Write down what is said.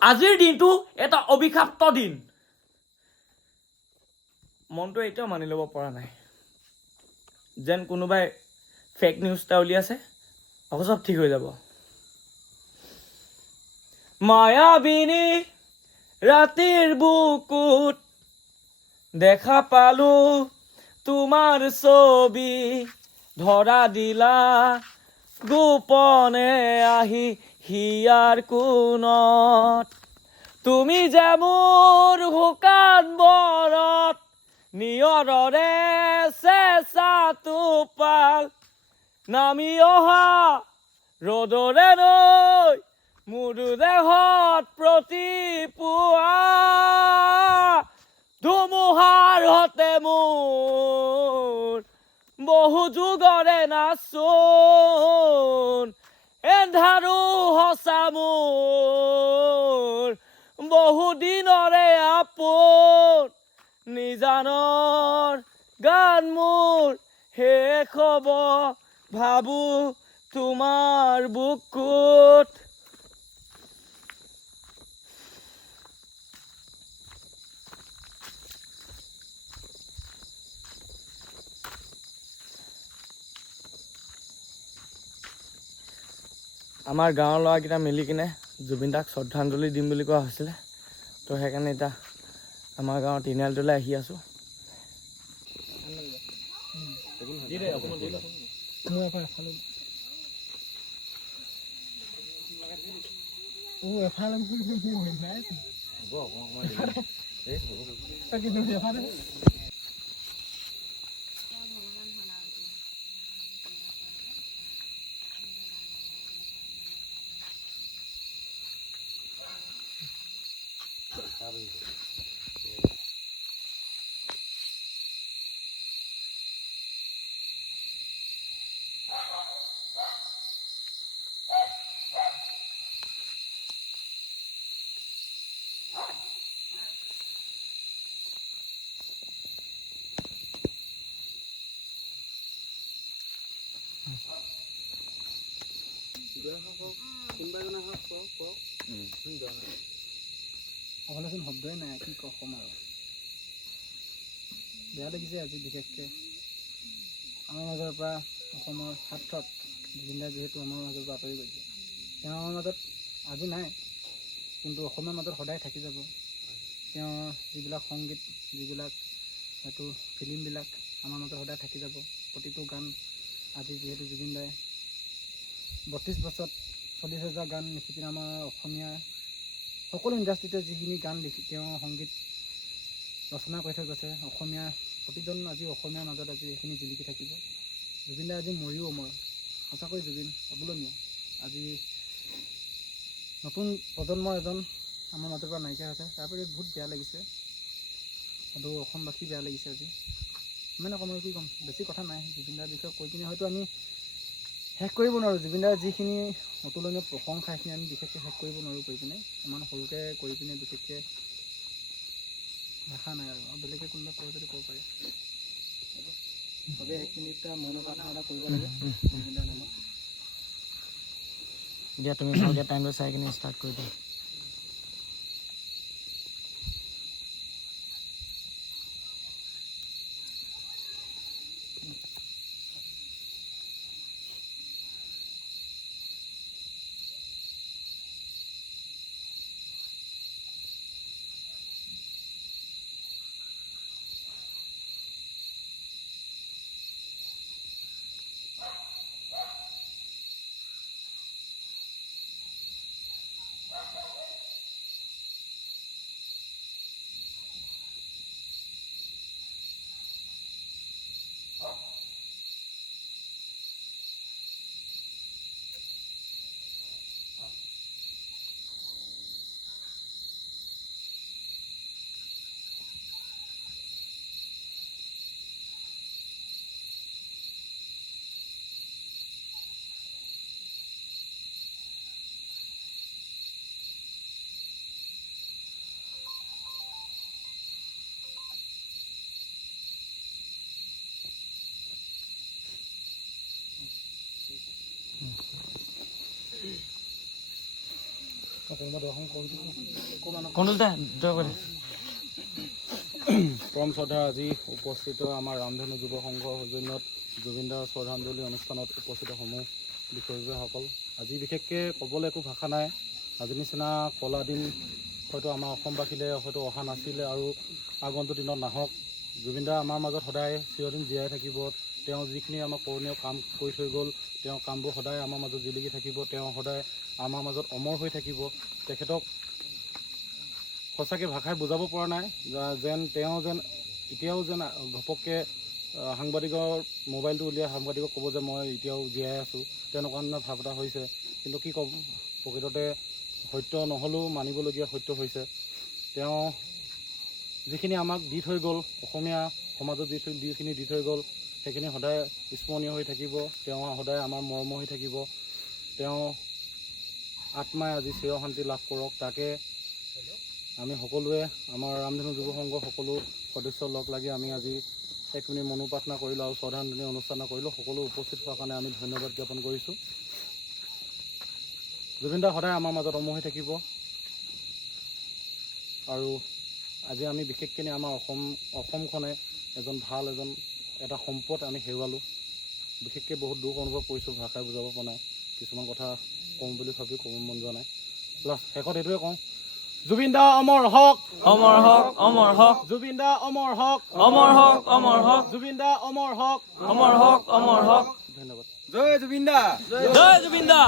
আজিৰ দিনটো এটা অভিশাপ্ত দিন। মনটো এতিয়াও মানি ল'ব পৰা নাই যেন কোনোবাই ফেক নিউজ এটা উলিয়াইছে আকৌ চব ঠিক হৈ যাব। মায়াবিনী ৰাতিৰ বুকুত দেখা পালো তোমাৰ ছবি, ধৰা দিলা গোপনে আহি হিয়াৰ কোণত। তুমি যে মোৰ শুকান বৰত নিয়ৰৰে চেঁচা টোপাল, নামি অহা ৰ'দৰে নৈ মোৰ দেহত প্ৰতিপুৱা, ধুমুহাৰ হতে মোৰ বহু যুগৰে নাচোন, এন্ধাৰো সঁচা মোৰ বহু দিনৰে আপোন, নিজানৰ গান মোৰ শেষ হ'ব ভাবো তোমাৰ বুকুত। আমাৰ গাঁৱৰ ল'ৰাকেইটা মিলি কিনে জুবিন দাক শ্ৰদ্ধাঞ্জলি দিম বুলি কোৱা হৈছিলে, তো সেইকাৰণে এতিয়া আমাৰ গাঁৱৰ তিনিআলিটোলৈ আহি আছোঁ। অকলেচোন শব্দই নাই, কি কম আৰু। বেয়া লাগিছে আজি বিশেষকৈ আমাৰ মাজৰ পৰা অসমৰ ক্ষেত্ৰত জুবিন দা যিহেতু আমাৰ মাজৰ পৰা আঁতৰি গৈছে। তেওঁ আমাৰ মাজত আজি নাই, কিন্তু অসমৰ মাজত সদায় থাকি যাব। তেওঁৰ যিবিলাক সংগীত, যিবিলাক হয়তো ফিল্মবিলাক আমাৰ মাজত সদায় থাকি যাব। প্ৰতিটো গান আজি যিহেতু জুবিন দাই 32 বছৰত 40,000 গান লিখি পিনে আমাৰ অসমীয়া সকলো ইণ্ডাষ্ট্ৰিতে যিখিনি গান লিখি তেওঁ সংগীত ৰচনা কৰি থৈ গৈছে, অসমীয়া প্ৰতিজন আজি অসমীয়াৰ মাজত আজি এইখিনি জিলিকি থাকিব। জুবিন দা আজি মৰিও অমৰ, সঁচাকৈ জুবিন অতুলনীয়। আজি নতুন প্ৰজন্মৰ এজন আমাৰ মাজৰ পৰা নাইকিয়া হৈছে, তাৰ প্ৰতি বহুত বেয়া লাগিছে, আৰু অসমবাসী বেয়া লাগিছে আজি। ইমানে কম আৰু কি ক'ম, বেছি কথা নাই। জুবিন দাৰ বিষয়ে কৈ পিনে হয়তো আমি শেষ কৰিব নোৱাৰোঁ। জুবিন দাৰ যিখিনি অতুলনীয় প্ৰশংসা সেইখিনি আমি বিশেষকৈ শেষ কৰিব নোৱাৰোঁ কৰি পিনে, ইমান সৰুকৈ কৰি পিনে বিশেষকৈ ভাষা নাই আৰু বেলেগে কোনোবা কয় যদি ক'ব পাৰে। চবেই 1 মিনিট মৌন প্ৰাৰ্থনা এটা কৰিব লাগে জুবিন দাৰ নামত। দিয়া তুমি ভালকৈ টাইমটো চাই কিনে ষ্টাৰ্ট কৰি দিয়া। দৰ্শন কৰিছোঁ অকণমান কণ্ডলদা জয় কৰি পৰম শ্ৰদ্ধা আজি উপস্থিত আমাৰ ৰামধেনু যুৱ সংঘৰ সৌজন্যত জুবিনদাৰ শ্ৰদ্ধাঞ্জলি অনুষ্ঠানত উপস্থিত সমূহ বিষয়ববীয়াসকল, আজি বিশেষকৈ ক'বলৈ একো ভাষা নাই। আজিৰ নিচিনা কলা দিন হয়তো আমাৰ অসমবাসীলৈ হয়তো অহা নাছিলে আৰু আগন্তুক দিনত নাহক। জুবিনদা আমাৰ মাজত সদায় চিৰদিন জীয়াই থাকিব। তেওঁ যিখিনি আমাৰ কৰণীয় কাম কৰি থৈ গ'ল, তেওঁৰ কামবোৰ সদায় আমাৰ মাজত জিলিকি থাকিব। তেওঁ সদায় আমাৰ মাজত অমৰ হৈ থাকিব। তেখেতক সঁচাকৈ ভাষাই বুজাব পৰা নাই যেন তেওঁ যেন এতিয়াও যেন ঘপককৈ সাংবাদিকৰ মোবাইলটো উলিয়াই সাংবাদিকক ক'ব যে মই এতিয়াও জীয়াই আছোঁ, তেনেকুৱা ধৰণৰ ভাৱ এটা হৈছে। কিন্তু কি ক'ম, প্ৰকৃততে সত্য নহ'লেও মানিবলগীয়া সত্য হৈছে। তেওঁ যিখিনি আমাক দি থৈ গ'ল, অসমীয়া সমাজত যিখিনি দি থৈ গ'ল, সেইখিনি সদায় স্মৰণীয় হৈ থাকিব। তেওঁ সদায় আমাৰ মৰমৰ হৈ থাকিব। তেওঁ আত্মাই আজি চিৰশান্তি লাভ কৰক, তাকে আমি সকলোৱে আমাৰ ৰামধেনু যুৱ সংঘৰ সকলো সদস্য লগ লাগি আমি আজি এক মিনিট মনোপ্ৰাৰ্থনা কৰিলোঁ আৰু শ্ৰদ্ধাঞ্জলি অনুষ্ঠান কৰিলোঁ। সকলো উপস্থিত হোৱাৰ কাৰণে আমি ধন্যবাদ জ্ঞাপন কৰিছোঁ। জুবিনদা সদায় আমাৰ মাজত অমৰ হৈ থাকিব। আৰু আজি আমি বিশেষকৈ আমাৰ অসমখনে এটা সম্পদ আমি হেৰুৱালোঁ। বিশেষকৈ বহুত দুখ অনুভৱ কৰিছোঁ, ভাষাই বুজাব পৰা নাই। কিছুমান কথা কওঁ বুলি ভাবি ক'ব মন যোৱা নাই। লাষ্ট শেষত এইটোৱে কওঁ, জুবিনদা অমৰ হওক, অমৰ হওক, অমৰ হওক, জুবিনদা অমৰ হওক, অমৰ হওক, অমৰ হওক, জুবিনদা অমৰ হওক, অমৰ হওক, অমৰ হওক। ধন্যবাদ। জয় জুবিনদা।